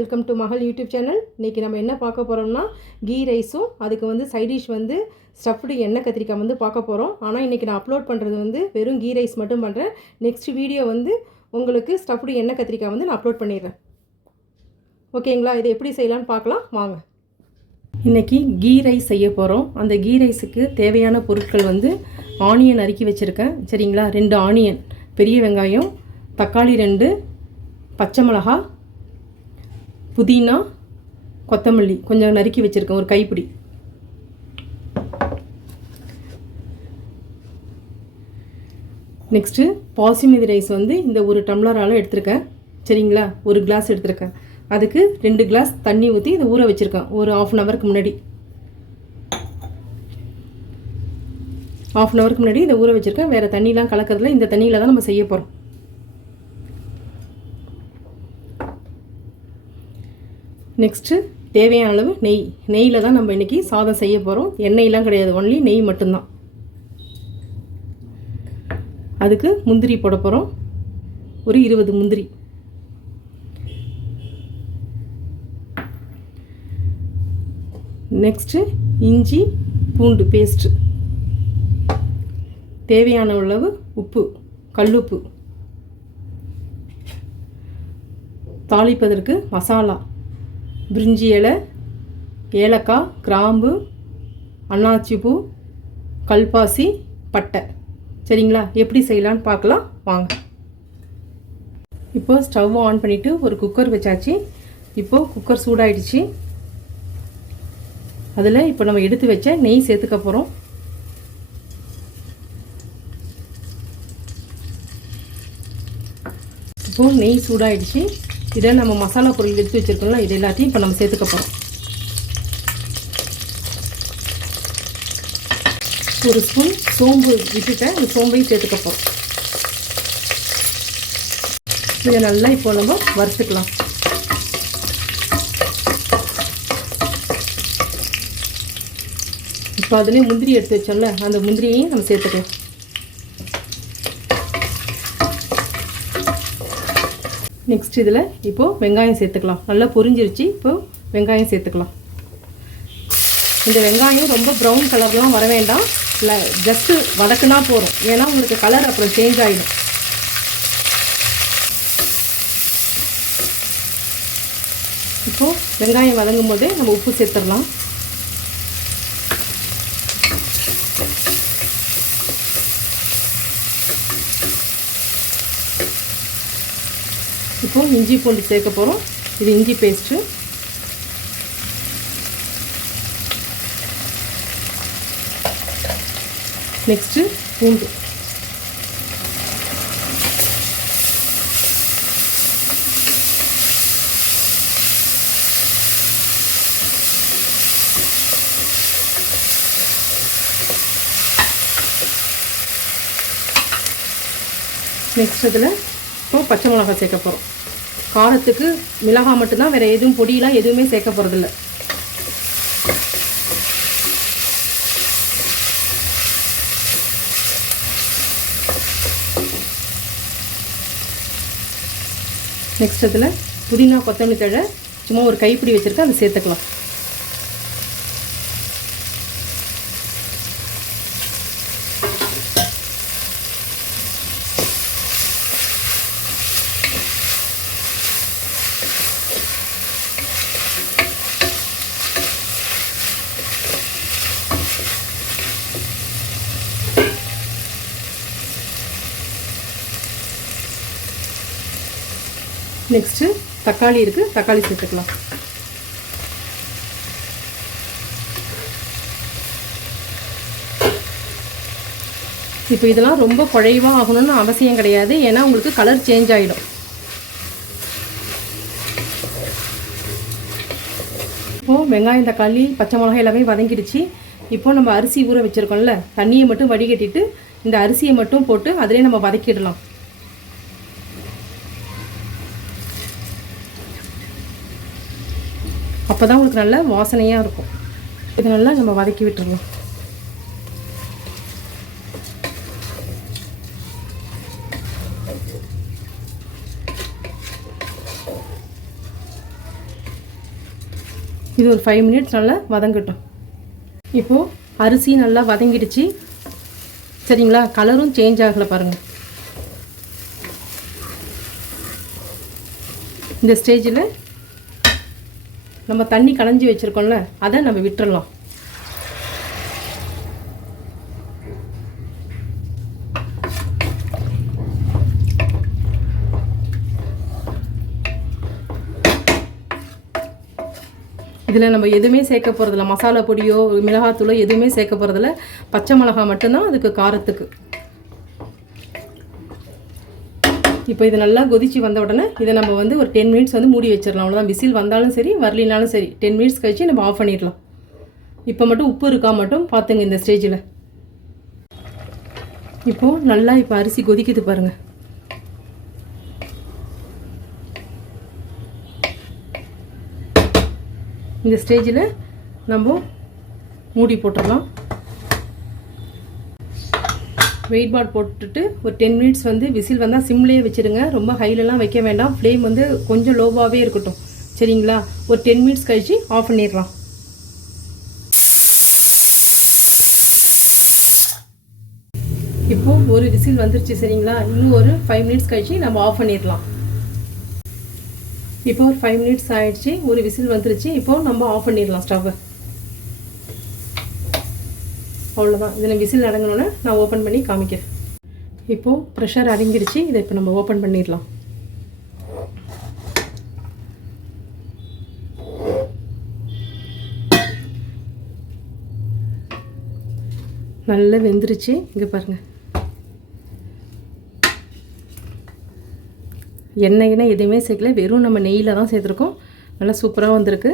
Welcome to மகள் YouTube channel. இன்றைக்கி நம்ம என்ன பார்க்க போகிறோம்னா கீ ரைஸும் அதுக்கு வந்து சைட் டிஷ் வந்து ஸ்டஃப்டு எண்ணெய் கத்திரிக்காய் வந்து பார்க்க போகிறோம். ஆனால் இன்றைக்கி நான் அப்லோட் பண்ணுறது வந்து வெறும் கீ ரைஸ் மட்டும் பண்ணுறேன். நெக்ஸ்ட் வீடியோ வந்து உங்களுக்கு ஸ்டஃப்டு எண்ணெய் கத்திரிக்காய் வந்து நான் அப்லோட் பண்ணிடுறேன். ஓகேங்களா? இதை எப்படி செய்யலான்னு பார்க்கலாம் வாங்க. இன்றைக்கி கீ ரைஸ் செய்ய போகிறோம். அந்த கீ ரைஸுக்கு தேவையான பொருட்கள் வந்து ஆனியன் நறுக்கி வச்சுருக்கேன். சரிங்களா? 2 ஆனியன், பெரிய வெங்காயம், தக்காளி 2, பச்சை மிளகா, புதினா, கொத்தமல்லி கொஞ்சம் நறுக்கி வச்சுருக்கேன், ஒரு கைப்பிடி. நெக்ஸ்ட்டு பாசிமதி ரைஸ் வந்து இந்த ஒரு டம்ளரால் எடுத்திருக்கேன். சரிங்களா? ஒரு கிளாஸ் எடுத்திருக்கேன். அதுக்கு 2 கிளாஸ் தண்ணி ஊற்றி இதை ஊற வச்சுருக்கேன் ஒரு ½ அன் ஹவருக்கு முன்னாடி. ½ அன் ஹவருக்கு முன்னாடி இதை ஊற வச்சுருக்கேன். வேறு தண்ணிலாம் கலக்கிறதுல இந்த தண்ணியில் தான் நம்ம செய்ய போகிறோம். நெக்ஸ்ட்டு தேவையான அளவு நெய்யில் தான் நம்ம இன்றைக்கி சாதம் செய்ய போகிறோம். எண்ணெயெலாம் கிடையாது, ஒன்லி நெய் மட்டும்தான். அதுக்கு முந்திரி போட போகிறோம், ஒரு 20 முந்திரி. நெக்ஸ்ட்டு இஞ்சி பூண்டு பேஸ்ட்டு, தேவையான அளவு உப்பு, கல்லுப்பு, தாளிப்பதற்கு மசாலா, பிரிஞ்சி இலை, ஏலக்காய், கிராம்பு, அன்னாச்சி பூ, கல்பாசி, பட்டை. சரிங்களா? எப்படி செய்யலான்னு பார்க்கலாம் வாங்க. இப்போது ஸ்டவ் ஆன் பண்ணிவிட்டு ஒரு குக்கர் வச்சாச்சு. இப்போது குக்கர் சூடாயிடுச்சு. அதில் இப்போ நம்ம எடுத்து வச்ச நெய் சேர்த்துக்க போகிறோம். இப்போது நெய் சூடாயிடுச்சு. இதை நம்ம மசாலா பொருள் எடுத்து வச்சுருக்கோம்ல, இது எல்லாத்தையும் இப்போ நம்ம சேர்த்துக்க போகிறோம். ஒரு ஸ்பூன் சோம்பு விட்டுட்டேன், இந்த சோம்பையும் சேர்த்துக்க போகிறோம். இதை நல்லா இப்போ நம்ம வறுத்துக்கலாம். இப்போ அதுலேயும் முந்திரி எடுத்து வச்சோம்ல, அந்த முந்திரியையும் நம்ம சேர்த்துக்கலாம். நெக்ஸ்ட் இதில் இப்போது வெங்காயம் சேர்த்துக்கலாம். நல்லா பொரிஞ்சிருச்சு. இப்போது வெங்காயம் சேர்த்துக்கலாம். இந்த வெங்காயம் ரொம்ப ப்ரௌன் கலர்லாம் வர வேண்டாம், இல்லை ஜஸ்ட்டு வதக்குனா போகிறோம். ஏன்னா உங்களுக்கு கலர் அப்புறம் சேஞ்ச் ஆகிடும். இப்போது வெங்காயம் வதங்கும் போதே நம்ம உப்பு சேர்த்துடலாம். இப்போது இஞ்சி பூண்டு சேர்க்க போகிறோம். இது இஞ்சி பேஸ்ட்டு. நெக்ஸ்ட்டு பூண்டு. நெக்ஸ்ட் இதில் இப்போ பச்சை மிளகாய் சேர்க்க போகிறோம். காரத்துக்கு மிளகாய் மட்டும்தான், வேறு எதுவும் பொடியெலாம் எதுவுமே சேர்க்க போகிறதில்ல. நெக்ஸ்ட் இதில் புதினா, கொத்தமல்லி தழை சும்மா ஒரு கைப்பிடி வச்சுருக்கேன், அதை சேர்த்துக்கலாம். நெக்ஸ்ட்டு தக்காளி இருக்குது, தக்காளி சேர்த்துக்கலாம். இப்போ இதெல்லாம் ரொம்ப குழைவாக ஆகணும்னு அவசியம் கிடையாது, ஏன்னா உங்களுக்கு கலர் சேஞ்ச் ஆகிடும். இப்போது வெங்காயம், தக்காளி, பச்சை மிளகாய் எல்லாமே வதங்கிடுச்சு. இப்போது நம்ம அரிசி ஊற வச்சுருக்கோம்ல, தண்ணியை மட்டும் வடிகட்டிட்டு இந்த அரிசியை மட்டும் போட்டு அதிலே நம்ம வதக்கிடலாம். அப்போ தான் உங்களுக்கு நல்ல வாசனையாக இருக்கும். இதை நல்லா நம்ம வதக்கி விட்டுருலாம். இது ஒரு 5 மினிட்ஸ் நல்லா வதங்கட்டும். இப்போது அரிசி நல்லா வதங்கிடுச்சு சரிங்களா. கலரும் சேஞ்ச் ஆகலை பாருங்கள். இந்த ஸ்டேஜில் நம்ம தண்ணி களைஞ்சி வச்சுருக்கோம்ல, அதை நம்ம விட்டுறலாம். இதில் நம்ம எதுவுமே சேர்க்க போகிறதில்ல, மசாலா பொடியோ மிளகாத்தூளோ எதுவுமே சேர்க்க போகிறதில்ல. பச்சை மிளகா மட்டும்தான் அதுக்கு காரத்துக்கு. இப்போ இது நல்லா கொதிச்சு வந்த உடனே இதை நம்ம வந்து ஒரு 10 மினிட்ஸ் வந்து மூடி வச்சிடலாம். அவ்வளோதான். விசில் வந்தாலும் சரி வரலினாலும் சரி 10 மினிட்ஸ் கழிச்சு நம்ம ஆஃப் பண்ணிடலாம். இப்போ மட்டும் உப்பு இருக்கா மட்டும் பார்த்துங்க இந்த ஸ்டேஜில். இப்போது நல்லா இப்போ அரிசி கொதிக்குது பாருங்கள். இந்த ஸ்டேஜில் நம்ம மூடி போட்டுடலாம். வெயிட் பாட் போட்டுட்டு ஒரு 10 மினிட்ஸ் வந்து விசில் வந்தால் சிம்லேயே வச்சுருங்க. ரொம்ப ஹைலெலாம் வைக்க வேண்டாம். ஃப்ளேம் வந்து கொஞ்சம் லோவாகவே இருக்கட்டும் சரிங்களா. ஒரு 10 மினிட்ஸ் கழிச்சு ஆஃப் பண்ணிடலாம். இப்போது ஒரு விசில் வந்துருச்சு சரிங்களா. இன்னும் ஒரு 5 மினிட்ஸ் கழிச்சு நம்ம ஆஃப் பண்ணிடலாம். இப்போ ஒரு 5 மினிட்ஸ் ஆகிடுச்சு. ஒரு விசில் வந்துருச்சு. இப்போது நம்ம ஆஃப் பண்ணிடலாம் ஸ்டவ்வை. அவ்வளோதான். இதில் விசில் அடங்கினோன்னே நான் ஓப்பன் பண்ணி காமிக்கிறேன். இப்போது ப்ரெஷர் அடங்கிடுச்சு. இதை இப்போ நம்ம ஓப்பன் பண்ணிடலாம். நல்லா வெந்துருச்சு. இங்கே பாருங்கள். எண்ணெய் எதுவுமே சேர்க்கல, வெறும் நம்ம நெய்யில் தான் சேர்த்துருக்கோம். நல்லா சூப்பராக வந்திருக்கு.